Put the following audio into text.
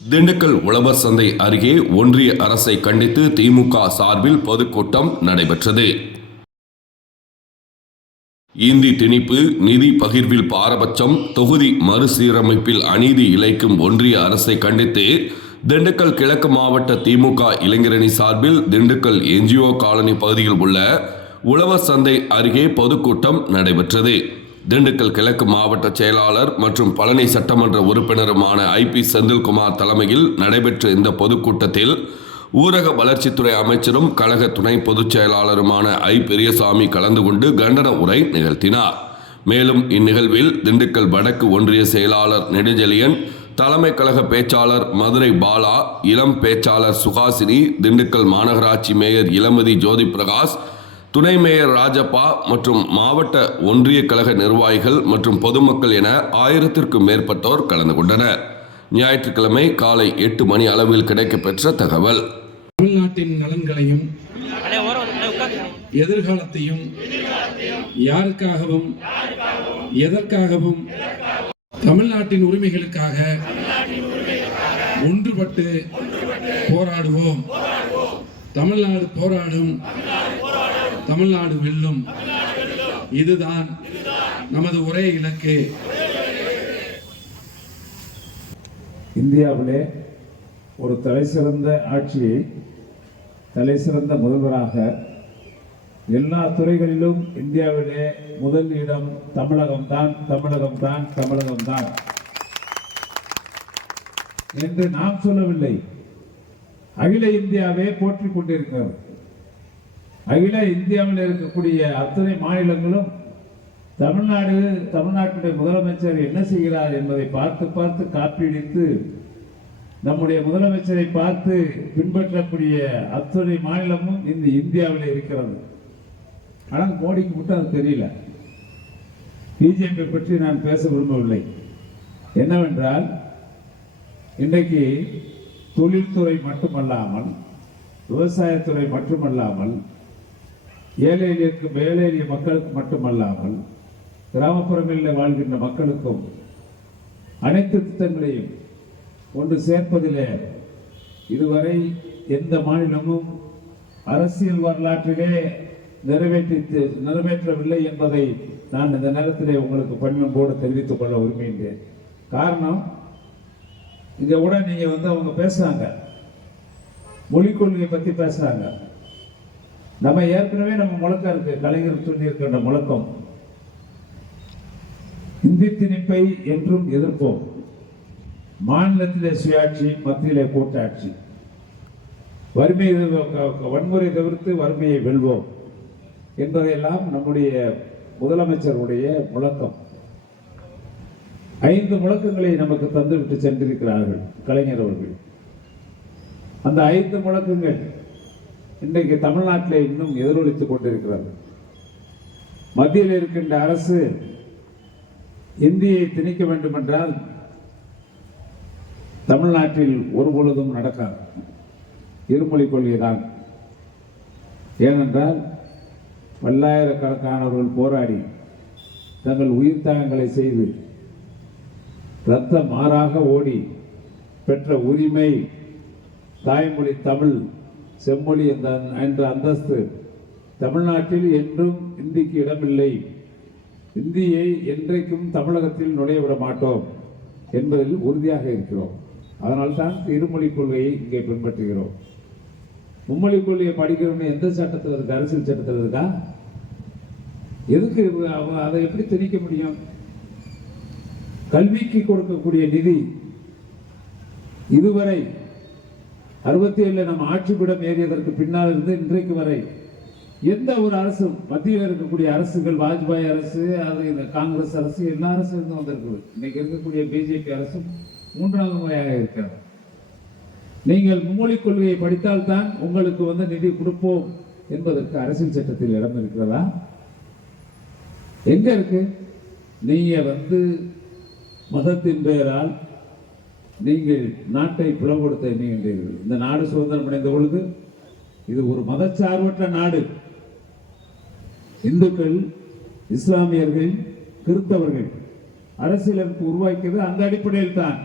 திண்டுக்கல் உழவர் சந்தை அருகே ஒன்றிய அரசை கண்டித்து திமுக சார்பில் பொதுக்கூட்டம் நடைபெற்றது. இந்தி திணிப்பு நிதி பகிர்வில் பாரபட்சம் தொகுதி மறுசீரமைப்பில் அநீதி இழைக்கும் ஒன்றிய அரசை கண்டித்து திண்டுக்கல் கிழக்கு மாவட்ட திமுக இளைஞரணி சார்பில் திண்டுக்கல் என்ஜிஓ காலனி பகுதியில் உள்ள உழவர் சந்தை அருகே பொதுக்கூட்டம் நடைபெற்றது. திண்டுக்கல் கிழக்கு மாவட்ட செயலாளர் மற்றும் பழனி சட்டமன்ற உறுப்பினருமான ஐ பி செந்தில்குமார் தலைமையில் நடைபெற்ற இந்த பொதுக்கூட்டத்தில் ஊரக வளர்ச்சித்துறை அமைச்சரும் கழக துணை பொதுச் செயலாளருமான ஐ பெரியசாமி கலந்து கொண்டு கண்டன உரை நிகழ்த்தினார். மேலும் இந்நிகழ்வில் திண்டுக்கல் வடக்கு ஒன்றிய செயலாளர் நெடுஞ்செழியன் தலைமை கழக பேச்சாளர் மதுரை பாலா இளம் பேச்சாளர் சுகாசினி திண்டுக்கல் மாநகராட்சி மேயர் இளமதி ஜோதி பிரகாஷ் துணை மேயர் ராஜப்பா மற்றும் மாவட்ட ஒன்றிய கழக நிர்வாகிகள் மற்றும் பொதுமக்கள் என ஆயிரத்திற்கும் மேற்பட்டோர் கலந்து கொண்டனர். ஞாயிற்றுக்கிழமை காலை எட்டு மணி அளவில் கிடைக்கப்பெற்ற தகவல். தமிழ்நாட்டின் நலன்களையும் எதிர்காலத்தையும் யாருக்காகவும் எதற்காகவும் தமிழ்நாட்டின் உரிமைகளுக்காக ஒன்றுபட்டு போராடுவோம். தமிழ்நாடு போராடும் தமிழ்நாடு வெல்லும். இதுதான் நமது ஒரே இலக்கு. இந்தியாவிலே ஒரு தலைசிறந்த ஆட்சியை தலைசிறந்த முதல்வராக எல்லா துறைகளிலும் இந்தியாவிலே முதல் இடம் தமிழகம்தான் தமிழகம்தான் தமிழகம்தான். என்று நாம் சொல்லவில்லை. அகில இந்தியாவே போற்றிக் கொண்டிருக்கிறது. அகில இந்தியாவில் இருக்கக்கூடிய அத்தனை மாநிலங்களும் தமிழ்நாடு தமிழ்நாட்டுடைய முதலமைச்சர் என்ன செய்கிறார் என்பதை பார்த்து பார்த்து காப்பீடித்து நம்முடைய முதலமைச்சரை பார்த்து பின்பற்றக்கூடிய அத்தனை மாநிலமும் இந்த இந்தியாவில் இருக்கிறது. ஆனால் மோடிக்கு மட்டும் அது தெரியல. பிஜேபி பற்றி நான் பேச விரும்பவில்லை. என்னவென்றால் இன்றைக்கு தொழில்துறை மட்டுமல்லாமல் விவசாயத்துறை மட்டுமல்லாமல் ஏழை இருக்கும் ஏழை எளிய மக்களுக்கு மட்டுமல்லாமல் கிராமப்புறங்களில் வாழ்கின்ற மக்களுக்கும் அனைத்து திட்டங்களையும் ஒன்று சேர்ப்பதிலே இதுவரை எந்த மாநிலமும் அரசியல் வரலாற்றிலே நிறைவேற்றி நிறைவேற்றவில்லை என்பதை நான் இந்த நேரத்திலே உங்களுக்கு பணிவன்போடு தெரிவித்துக் கொள்ள விரும்புகின்றேன். காரணம் இங்கே கூட நீங்கள் வந்து அவங்க பேசுகிறாங்க மொழிக் கொள்கையை பற்றி பேசுகிறாங்க நம்ம ஏற்கனவே நம்ம முழக்கம் இருக்கு. கலைஞர் சொல்லியிருக்கின்ற முழக்கம். இந்தி திணிப்பை என்றும் எதிர்ப்போம். மாநிலத்திலே சுயாட்சி மத்தியிலே கூட்டாட்சி. வறுமை வன்முறை தவிர்த்து வறுமையை வெல்வோம் என்பதையெல்லாம் நம்முடைய முதலமைச்சருடைய முழக்கம். ஐந்து முழக்கங்களை நமக்கு தந்துவிட்டு சென்றிருக்கிறார்கள் கலைஞர் அவர்கள். அந்த ஐந்து முழக்கங்கள் இன்றைக்கு தமிழ்நாட்டில் இன்னும் எதிரொலித்துக் கொண்டிருக்கிறது. மத்தியில் இருக்கின்ற அரசு இந்தியை திணிக்க வேண்டும் என்றால் தமிழ்நாட்டில் ஒரு பொழுதும் நடக்காது. இருமொழி கொள்கைதான். ஏனென்றால் பல்லாயிரக்கணக்கானவர்கள் போராடி தங்கள் உயிர் தியாகங்களை செய்து ரத்த மாறாக ஓடி பெற்ற உரிமை தாய்மொழி தமிழ் செம்மொழி என்ற என்ற அந்தஸ்து தமிழ்நாட்டில் என்றும் இந்திக்கு இடமில்லை. இந்தியை என்றைக்கும் தமிழகத்தில் நுழைய விட மாட்டோம் என்பதில் உறுதியாக இருக்கிறோம். அதனால்தான் இருமொழி கொள்கையை இங்கே பின்பற்றுகிறோம். மும்மொழி கொள்கையை படிக்கிறோம்னு எந்த சட்டத்தில் இருக்கு? அரசியல் சட்டத்தில் இருக்கா? எதுக்கு அதை எப்படி திணிக்க முடியும்? கல்விக்கு கொடுக்கக்கூடிய நிதி இதுவரை அறுபத்தி ஏழில் நம்ம ஆட்சிப்பிடம் ஏறியதற்கு பின்னால் இருந்து இன்றைக்கு வரை எந்த ஒரு அரசும் மத்தியில் இருக்கக்கூடிய அரசுகள் வாஜ்பாய் அரசு அது இந்த காங்கிரஸ் அரசு எல்லா அரசும் இருந்து வந்திருக்குது. இன்னைக்கு இருக்கக்கூடிய பிஜேபி அரசும் மூன்றாவது முறையாக இருக்கிறது. நீங்கள் மும்மொழி கொள்கையை படித்தால்தான் உங்களுக்கு வந்து நிதி கொடுப்போம் என்பதற்கு அரசியல் சட்டத்தில் இடம் இருக்கிறதா? எங்க இருக்கு? நீங்க வந்து மதத்தின் பெயரால் நீங்கள் நாட்டை பிளவுபடுத்த எண்ணுகின்றீர்கள் இந்த நாடு சுதந்திரம் அடைந்த பொழுது இது ஒரு மதச்சார்பற்ற நாடு. இந்துக்கள் இஸ்லாமியர்கள் கிறிஸ்தவர்கள் அரசியலமைப்பு உருவாக்கியது அந்த அடிப்படையில் தான்